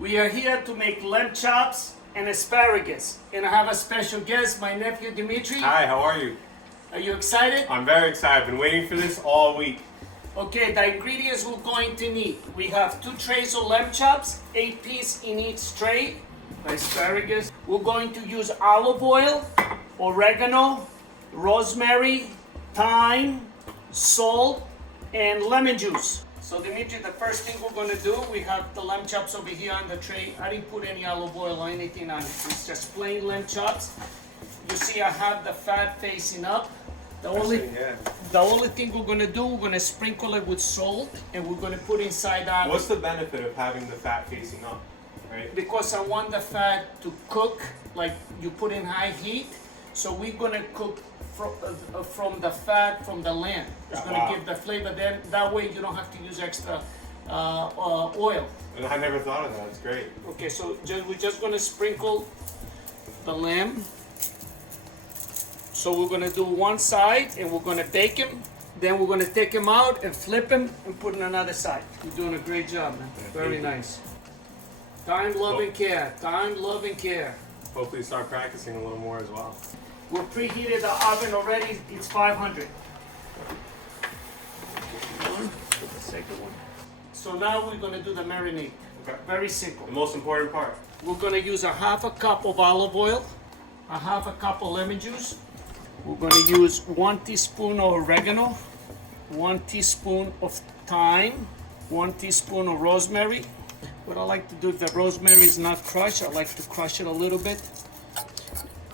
We are here to make lamb chops and asparagus. And I have a special guest, my nephew Dimitri. Hi, how are you? Are you excited? I'm very excited. I've been waiting for this all week. Okay, the ingredients we're going to need. We have 2 trays of lamb chops, 8 pieces in each tray. Asparagus. We're going to use olive oil, oregano, rosemary, thyme, salt, and lemon juice. So Dimitri, the first thing we're going to do, we have the lamb chops over here on the tray. I didn't put any olive oil or anything on it. It's just plain lamb chops. You see I have the fat facing up. The only thing we're going to do, we're going to sprinkle it with salt and we're going to put inside our... What's the benefit of having the fat facing up, right? Because I want the fat to cook like you put in high heat. So we're going to cook from the fat from the lamb. It's going to give the flavor. Then that way you don't have to use extra oil. And I never thought of that. It's great. Okay, so we're just going to sprinkle the lamb. So we're going to do one side and we're going to bake him. Then we're going to take him out and flip him and put in another side. You're doing a great job, man. Very nice. Time, love, and care. Time, love, and care. Hopefully start practicing a little more as well. We're preheated the oven already. It's 500. Put the second one. So now we're going to do the marinade. Okay. Very simple. The most important part. We're going to use a half a cup of olive oil, a half a cup of lemon juice. We're going to use 1 teaspoon of oregano, 1 teaspoon of thyme, 1 teaspoon of rosemary. What I like to do, if the rosemary is not crushed, I like to crush it a little bit.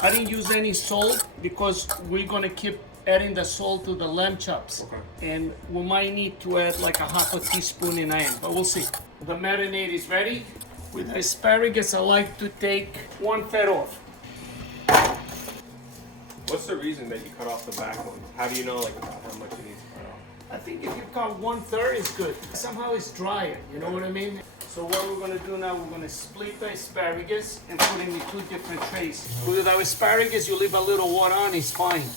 I didn't use any salt because we're going to keep adding the salt to the lamb chops. Okay. And we might need to add like a half a teaspoon in the end, but we'll see. The marinade is ready. With the asparagus, I like to take 1/3 off. What's the reason that you cut off the back one? How do you know like about how much you need to cut off? I think if you cut 1/3 is good. Somehow it's drier, you know what I mean? So what we're gonna do now, we're gonna split the asparagus and put it in 2 different trays. With the asparagus, you leave a little water on, it's fine.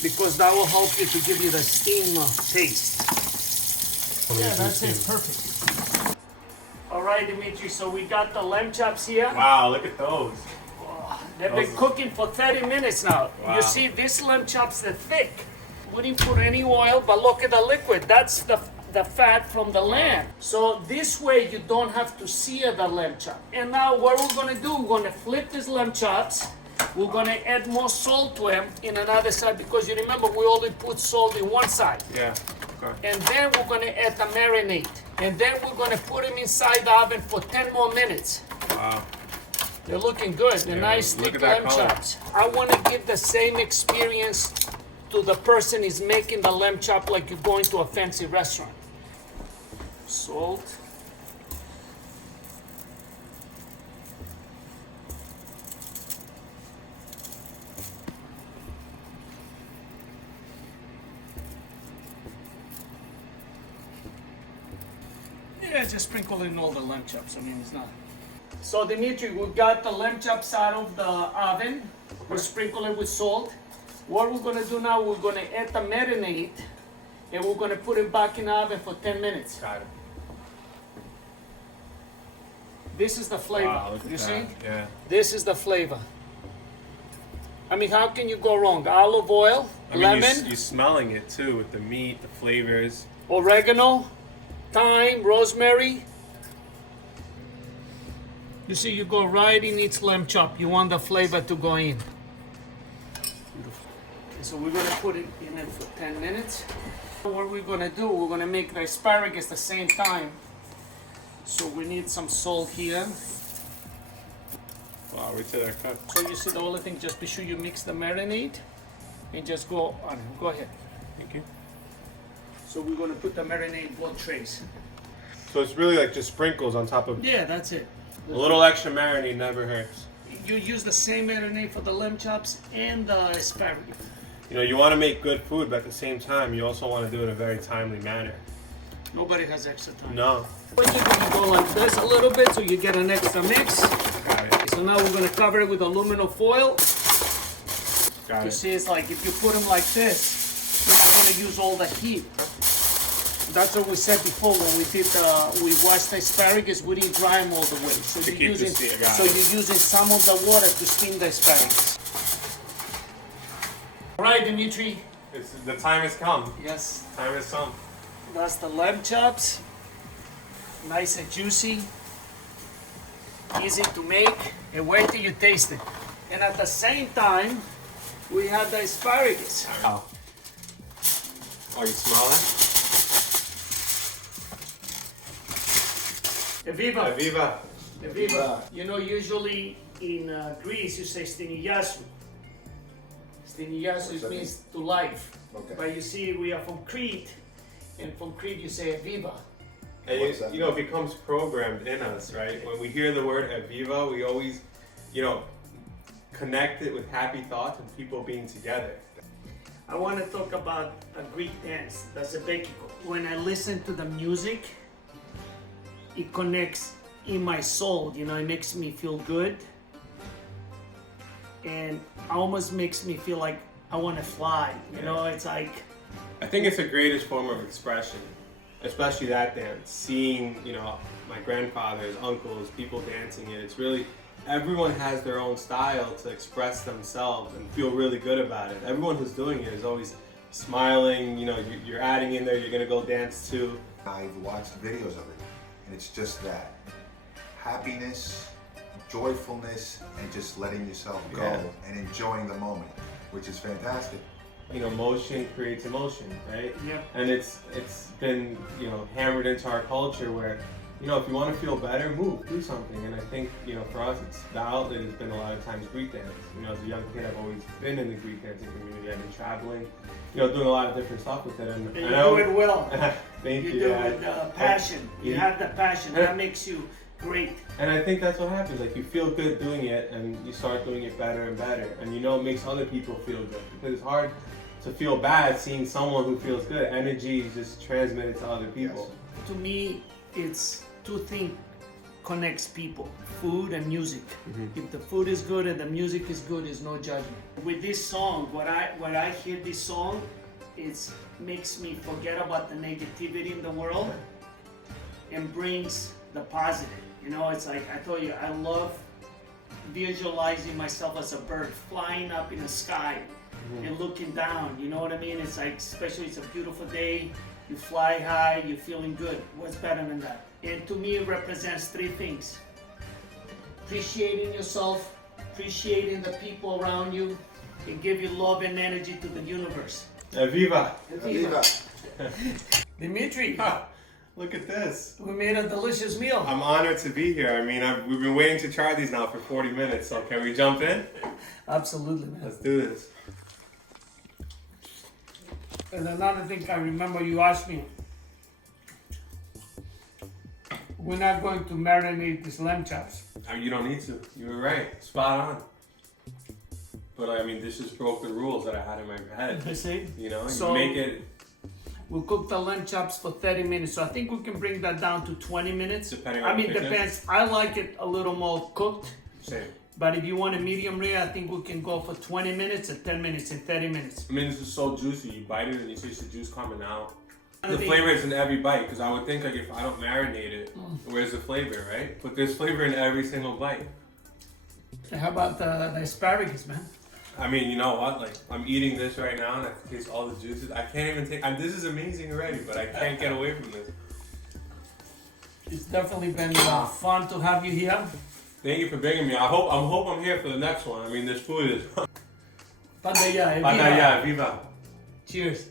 Because that will help you to give you the steam taste. Yeah, that's it, perfect. All right, Dimitri, so we got the lamb chops here. Wow, look at those. They've been cooking for 30 minutes now. Wow. You see, these lamb chops are thick. We didn't put any oil, but look at the liquid. That's the fat from the lamb. So this way you don't have to sear the lamb chop. And now what we're gonna do, we're gonna flip these lamb chops. We're gonna add more salt to them in another side because you remember we only put salt in one side. Yeah. Okay. And then we're gonna add the marinade. And then we're gonna put them inside the oven for 10 more minutes. Wow. They're looking good. They're nice thick lamb chops. I want to give the same experience to the person who's making the lamb chop like you're going to a fancy restaurant. Salt. Yeah, just sprinkle in all the lamb chops. I mean, it's not. So Dimitri, we got the lamb chops out of the oven. We sprinkle it with salt. What we're gonna do now, we're gonna add the marinade and we're gonna put it back in the oven for 10 minutes. Got it. This is the flavor, Wow, look at you that. see? Yeah. This is the flavor. I mean, how can you go wrong? Olive oil, lemon, You're smelling it too with the meat, the flavors. oregano, thyme, rosemary. You see, you go right in each lamb chop. You want the flavor to go in. Beautiful. Okay, so we're gonna put it in it for 10 minutes. What we're gonna do, we're gonna make the asparagus the same time. So we need some salt here. Wow, right to that cut. So you see the only thing, just be sure you mix the marinade and just go on. Go ahead. Thank you. So we're gonna put the marinade in both trays. So it's really like just sprinkles on top of. Yeah, that's it. A little extra marinade never hurts. You use the same marinade for the lamb chops and the asparagus. You know, you want to make good food, but at the same time, you also want to do it in a very timely manner. Nobody has extra time. No. What you do, you go like this a little bit so you get an extra mix. Got it. So now we're gonna cover it with aluminum foil. Got You it. see, it's like if you put them like this, you're not gonna use all the heat. That's what we said before when we did we washed the asparagus. We didn't dry them all the way, so To you're keep the using steam, got so it. you're using some of the water to steam the asparagus. All right, Dimitri. The time has come. Yes, Time has come. that's the lamb chops. Nice and juicy, easy to make. And wait till you taste it. And at the same time, we have the asparagus. Oh. Oh, you smell that? Eviva. Viva. Eviva. You know, usually in Greece you say stiniyasu. Stiniyasu means to life. Okay. But you see, we are from Crete, and from Crete you say Eviva. And What's that you know, it becomes programmed in us, right? When we hear the word Aviva, we always, you know, connect it with happy thoughts and people being together. I want to talk about a Greek dance, the Zebekiko. When I listen to the music, it connects in my soul, you know, it makes me feel good. And almost makes me feel like I want to fly, you know, it's like... I think it's the greatest form of expression, especially that dance. Seeing, you know, my grandfathers, uncles, people dancing it. It's really, everyone has their own style to express themselves and feel really good about it. Everyone who's doing it is always smiling, you know, you're adding in there, you're gonna go dance too. I've watched videos of it, and it's just that happiness, joyfulness, and just letting yourself go Yeah. and enjoying the moment, which is fantastic. You know, motion creates emotion, right? Yep. And it's been, you know, hammered into our culture where, you know, if you want to feel better, move, do something. And I think, you know, for us, the outlet has been a lot of times Greek dance. You know, as a young kid, I've always been in the Greek dancing community. I've been traveling, you know, doing a lot of different stuff with it. And And I you know- do it well. Thank You you. do yeah. it with passion. You Yeah. have the passion. That makes you great. And I think that's what happens. Like, you feel good doing it, and you start doing it better and better. And you know, it makes other people feel good, because it's hard to feel bad seeing someone who feels good. Energy is just transmitted to other people. To me, it's two things connects people: food and music. If the food is good and the music is good, there's no judgment. With this song, when I hear this song, it makes me forget about the negativity in the world and brings the positive. You know, it's like I told you, I love visualizing myself as a bird flying up in the sky and looking down. You know what I mean? It's like, especially it's a beautiful day, you fly high, you're feeling good. What's better than that? And to me, it represents three things: appreciating yourself, appreciating the people around you, and give you love and energy to the universe. Viva! Viva. Dimitri, Look at this. we made a delicious meal. I'm honored to be here. I mean, we've been waiting to try these now for 40 minutes, so can we jump in? Absolutely, man. Let's do this. And another thing I remember you asked me, we're not going to marinate these lamb chops. You don't need to. You were right. Spot on. But I mean, this just broke the rules that I had in my head. You see? You know, So- you make it We'll cook the lamb chops for 30 minutes. So I think we can bring that down to 20 minutes. Depending I on mean, the thickness. depends. I like it a little more cooked. same. But if you want a medium rare, I think we can go for 20 minutes and 10 minutes and 30 minutes. I mean, this is so juicy. You bite it and you taste the juice coming out. I The think- flavor is in every bite, because I would think, like, if I don't marinate it, where's the flavor, right? But there's flavor in every single bite. How about the asparagus, man? I mean, you know what? Like, I'm eating this right now and I can taste all the juices. I can't even take. This is amazing already, but I can't get away from this. It's definitely been fun to have you here. Thank you for bringing me. I hope I'm here for the next one. I mean, this food is. Pataya, Pataya, viva. Cheers.